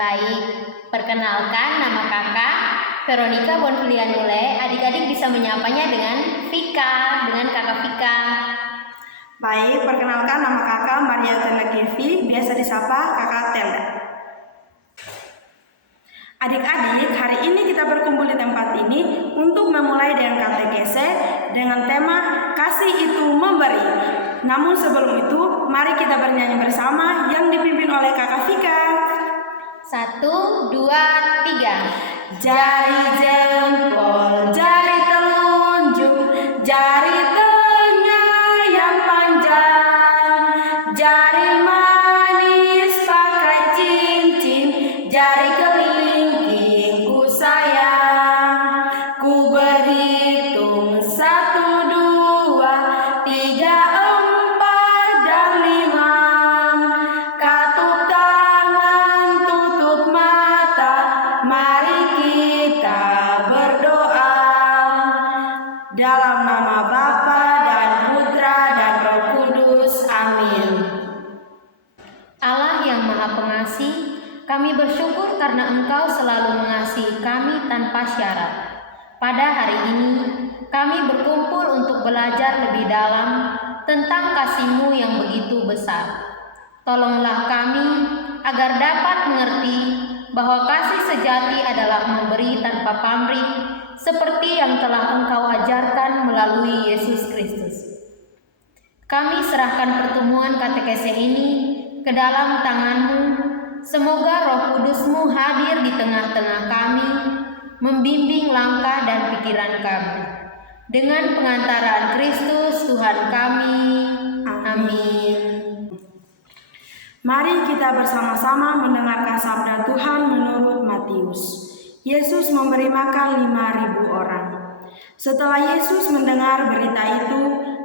Baik, perkenalkan nama kakak Veronica Bonfilianule. Adik-adik bisa menyapanya dengan Vika, dengan kakak Vika. Baik, perkenalkan nama kakak Maria Tela Kevi, biasa disapa kakak Tela. Adik-adik, hari ini kita berkumpul di tempat ini untuk memulai dengan katekese dengan tema Kasih itu Memberi. Namun sebelum itu, mari kita bernyanyi bersama yang dipimpin oleh kakak Vika. 1, 2, 3. Jari jempol, jari telunjuk, jari tengah yang panjang, jari manis pakai cincin, jari kelingking ku sayang. Ku berhitung 1, 2, 3, 4 dan 5. Katup tangan, tutup mata, mari kita berdoa. Dalam nama Bapa dan Putra dan Roh Kudus. Amin. Allah yang Maha Pengasih, kami bersyukur karena Engkau selalu mengasihi kami tanpa syarat. Pada hari ini, kami berkumpul untuk belajar lebih dalam tentang kasih-Mu yang begitu besar. Tolonglah kami agar dapat mengerti bahwa kasih sejati adalah memberi tanpa pamrih, seperti yang telah Engkau ajarkan melalui Yesus Kristus. Kami serahkan pertemuan katekese ini ke dalam tangan-Mu. Semoga Roh Kudus-Mu hadir di tengah-tengah kami, membimbing langkah dan pikiran kami. Dengan pengantaraan Kristus Tuhan kami. Amin. Mari kita bersama-sama mendengarkan sabda Tuhan menurut Matius. Yesus memberi makan 5.000 orang. Setelah Yesus mendengar berita itu,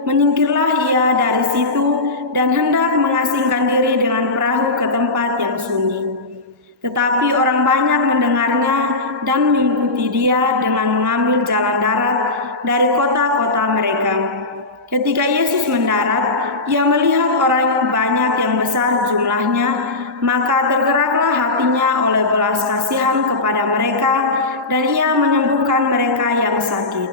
menyingkirlah ia dari situ dan hendak mengasingkan diri dengan perahu ke tempat yang sunyi. Tetapi orang banyak mendengarnya dan mengikuti dia dengan mengambil jalan darat dari kota-kota mereka. Ketika Yesus mendarat, ia melihat orang banyak yang besar jumlahnya, maka tergeraklah hatinya oleh belas kasihan kepada mereka, dan ia menyembuhkan mereka yang sakit.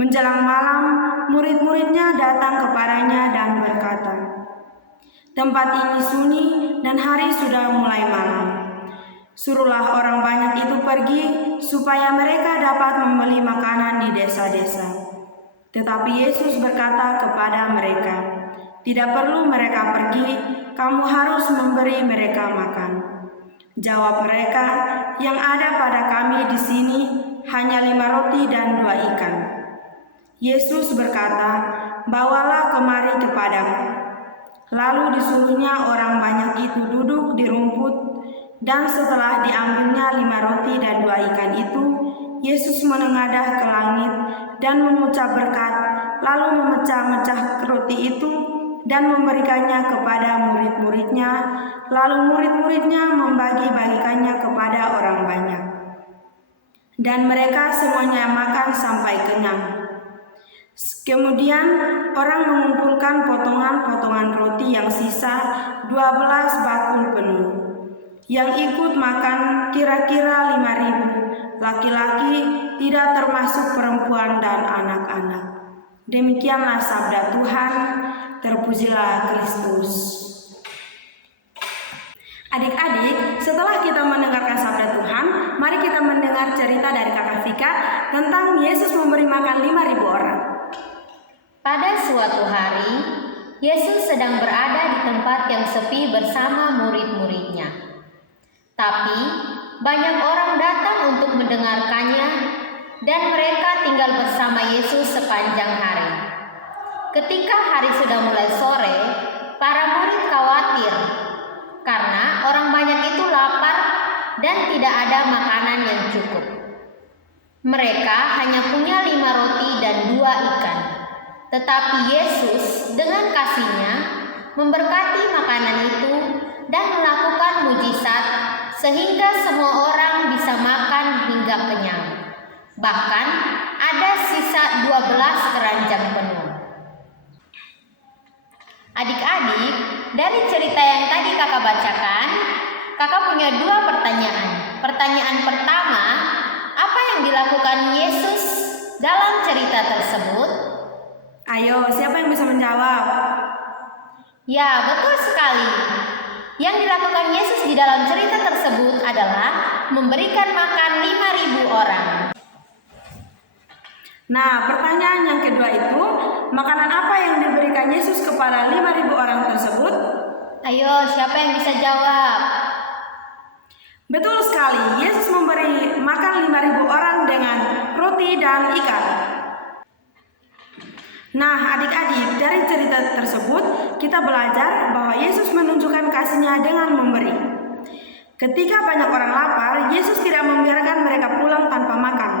Menjelang malam, murid-muridnya datang kepadanya dan berkata, "Tempat ini sunyi dan hari sudah mulai malam. Suruhlah orang banyak itu pergi, supaya mereka dapat membeli makanan di desa-desa." Tetapi Yesus berkata kepada mereka, "Tidak perlu mereka pergi, kamu harus memberi mereka makan." Jawab mereka, "Yang ada pada kami di sini hanya 5 roti dan 2 ikan. Yesus berkata, "Bawalah kemari kepadaku." Lalu disuruhnya orang banyak itu duduk di rumput, dan setelah diambilnya 5 roti dan 2 ikan itu, Yesus menengadah ke langit dan mengucap berkat, lalu memecah-mecah roti itu dan memberikannya kepada murid-muridnya, lalu murid-muridnya membagi-bagikannya kepada orang banyak. Dan mereka semuanya makan sampai kenyang. Kemudian orang mengumpulkan potongan-potongan roti yang sisa 12 bakul penuh. Yang ikut makan kira-kira 5.000 laki-laki, tidak termasuk perempuan dan anak-anak. Demikianlah sabda Tuhan, terpujilah Kristus. Adik-adik, setelah kita mendengarkan sabda Tuhan, mari kita mendengar cerita dari kakak Vika tentang Yesus memberi makan 5.000 orang. Pada suatu hari, Yesus sedang berada di tempat yang sepi bersama murid-muridnya. Tapi banyak orang datang untuk mendengarkannya, dan mereka tinggal bersama Yesus sepanjang hari. Ketika hari sudah mulai sore, para murid khawatir karena orang banyak itu lapar dan tidak ada makanan yang cukup. Mereka hanya punya 5 roti dan 2 ikan. Tetapi Yesus dengan kasih-Nya memberkati makanan itu dan melakukan mujizat sehingga semua orang bisa makan hingga kenyang. Bahkan ada sisa 12 keranjang penuh. Adik-adik, dari cerita yang tadi kakak bacakan, kakak punya dua pertanyaan. Pertanyaan pertama, apa yang dilakukan Yesus dalam cerita tersebut? Ayo, siapa yang bisa menjawab? Ya, betul sekali. Yang dilakukan Yesus di dalam cerita tersebut adalah memberikan makan 5.000 orang. Nah, pertanyaan yang kedua itu, makanan apa yang diberikan Yesus kepada 5.000 orang tersebut? Ayo, siapa yang bisa jawab? Betul sekali, Yesus memberi makan 5.000 orang dengan roti dan ikan. Nah, adik-adik, dari cerita tersebut kita belajar bahwa Yesus menunjukkan kasih-Nya dengan memberi. Ketika banyak orang lapar, Yesus tidak membiarkan mereka pulang tanpa makan.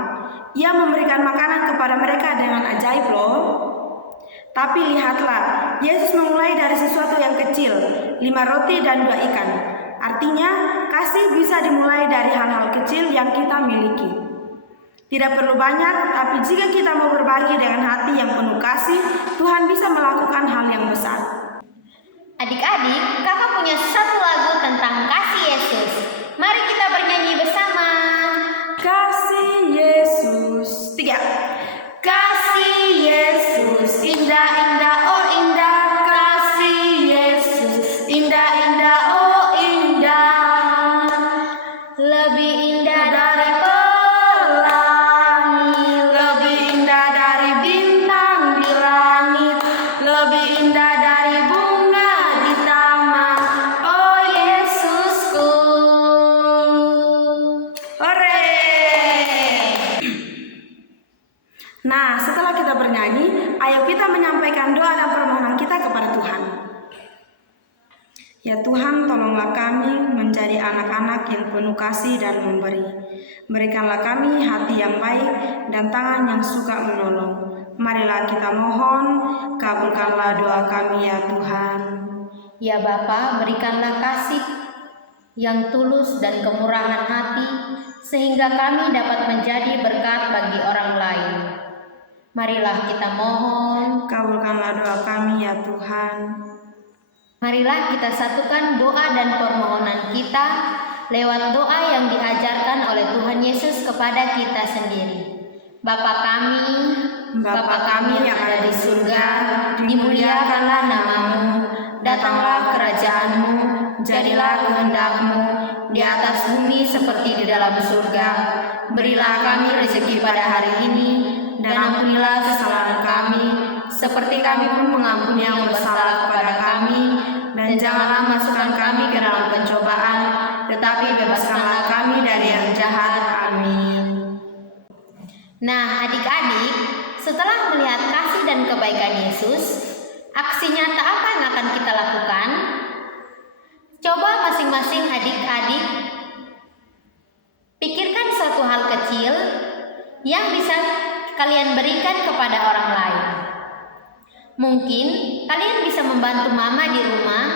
Ia memberikan makanan kepada mereka dengan ajaib loh. Tapi lihatlah, Yesus memulai dari sesuatu yang kecil, 5 roti dan 2 ikan. Artinya, kasih bisa dimulai dari hal-hal kecil yang kita miliki. Tidak perlu banyak, tapi jika kita mau berbagi dengan hati yang penuh kasih, Tuhan bisa melakukan hal yang besar. Adik-adik, kakak punya satu lagu tentang kasih Yesus. Mari kita bernyanyi bersama. Kasih Yesus. 3. Kasih Yesus, indah-indah, oh indah. Kasih Yesus, indah-indah, oh indah. Lebih indah dari Pelangi, lebih indah dari bintang di langit, lebih indah dari bunga di taman. Oh Yesusku. Hore! Nah, setelah kita bernyanyi, ayo kita menyampaikan doa dan permohonan kita kepada Tuhan. Ya Tuhan, tolonglah kami menjadi anak-anak yang penuh kasih dan memberi. Berikanlah kami hati yang baik dan tangan yang suka menolong. Marilah kita mohon, kabulkanlah doa kami ya Tuhan. Ya Bapa, berikanlah kasih yang tulus dan kemurahan hati, sehingga kami dapat menjadi berkat bagi orang lain. Marilah kita mohon, Kabulkanlah doa kami ya Tuhan. marilah kita satukan doa dan permohonan kita lewat doa yang diajarkan oleh Tuhan Yesus kepada kita sendiri. Bapa kami yang ada di surga, dimuliakanlah nama-Mu, datanglah kerajaan-Mu, jadilah kehendak-Mu di atas bumi seperti di dalam surga. Berilah kami rezeki pada hari ini, dan ampunilah kesalahan kami, seperti kami pun mengampuni yang bersalah kepada kami, dan janganlah masukkan kami ke dalam pencobaan, tetapi bebaskanlah kami dari yang jahat. Amin. Nah, adik-adik, setelah melihat kasih dan kebaikan Yesus, aksi nyata apa yang akan kita lakukan? Coba masing-masing adik-adik pikirkan suatu hal kecil yang bisa kalian berikan kepada orang lain. Mungkin kalian bisa membantu mama di rumah,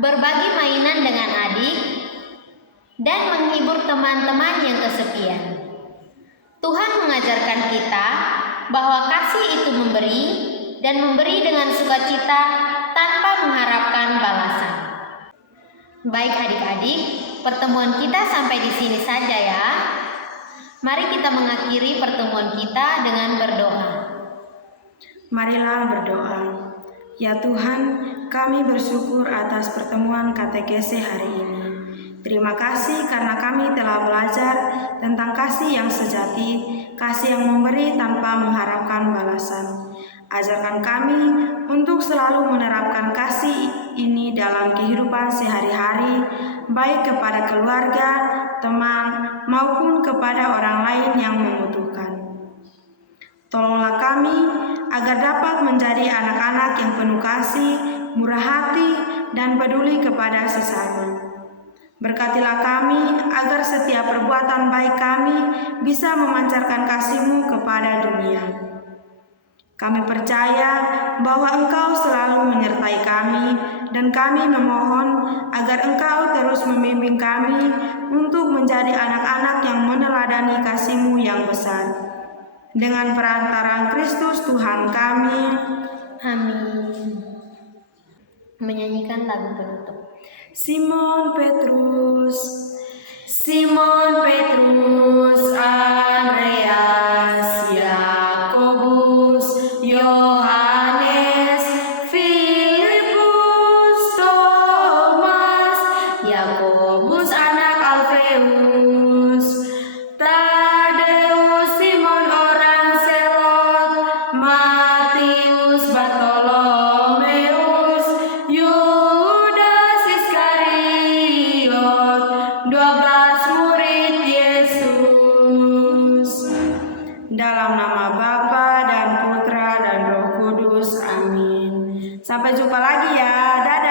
berbagi mainan dengan adik, dan menghibur teman-teman yang kesepian. Tuhan mengajarkan kita bahwa kasih itu memberi, dan memberi dengan sukacita tanpa mengharapkan balasan. Baik adik-adik, pertemuan kita sampai di sini saja ya. Mari kita mengakhiri pertemuan kita dengan berdoa. Marilah berdoa. Ya Tuhan, kami bersyukur atas pertemuan KTKC hari ini. Terima kasih karena kami telah belajar tentang kasih yang sejati, kasih yang memberi tanpa mengharapkan balasan. Ajarkan kami untuk selalu menerapkan kasih ini dalam kehidupan sehari-hari, baik kepada keluarga, teman, maupun kepada orang lain yang membutuhkan. Tolonglah kami agar dapat menjadi anak-anak yang penuh kasih, murah hati, dan peduli kepada sesama. Berkatilah kami agar setiap perbuatan baik kami bisa memancarkan kasih-Mu kepada dunia. Kami percaya bahwa Engkau selalu menyertai kami, dan kami memohon agar Engkau terus membimbing kami untuk menjadi anak-anak yang meneladani kasih-Mu yang besar. Dengan perantaraan Kristus Tuhan kami. Amin. Menyanyikan lagu penutup. Simon Petrus, Andreas, Yakobus, Yohanes, Filipus, Thomas, Yakobus anak Alfeus, Tadeus, Simon orang Selot, Matius, Bartolomeus, Yudas Iskariot, 12 murid Yesus. Dalam nama Bapa dan Putra dan Roh Kudus. Amin. Sampai jumpa lagi ya. Dadah.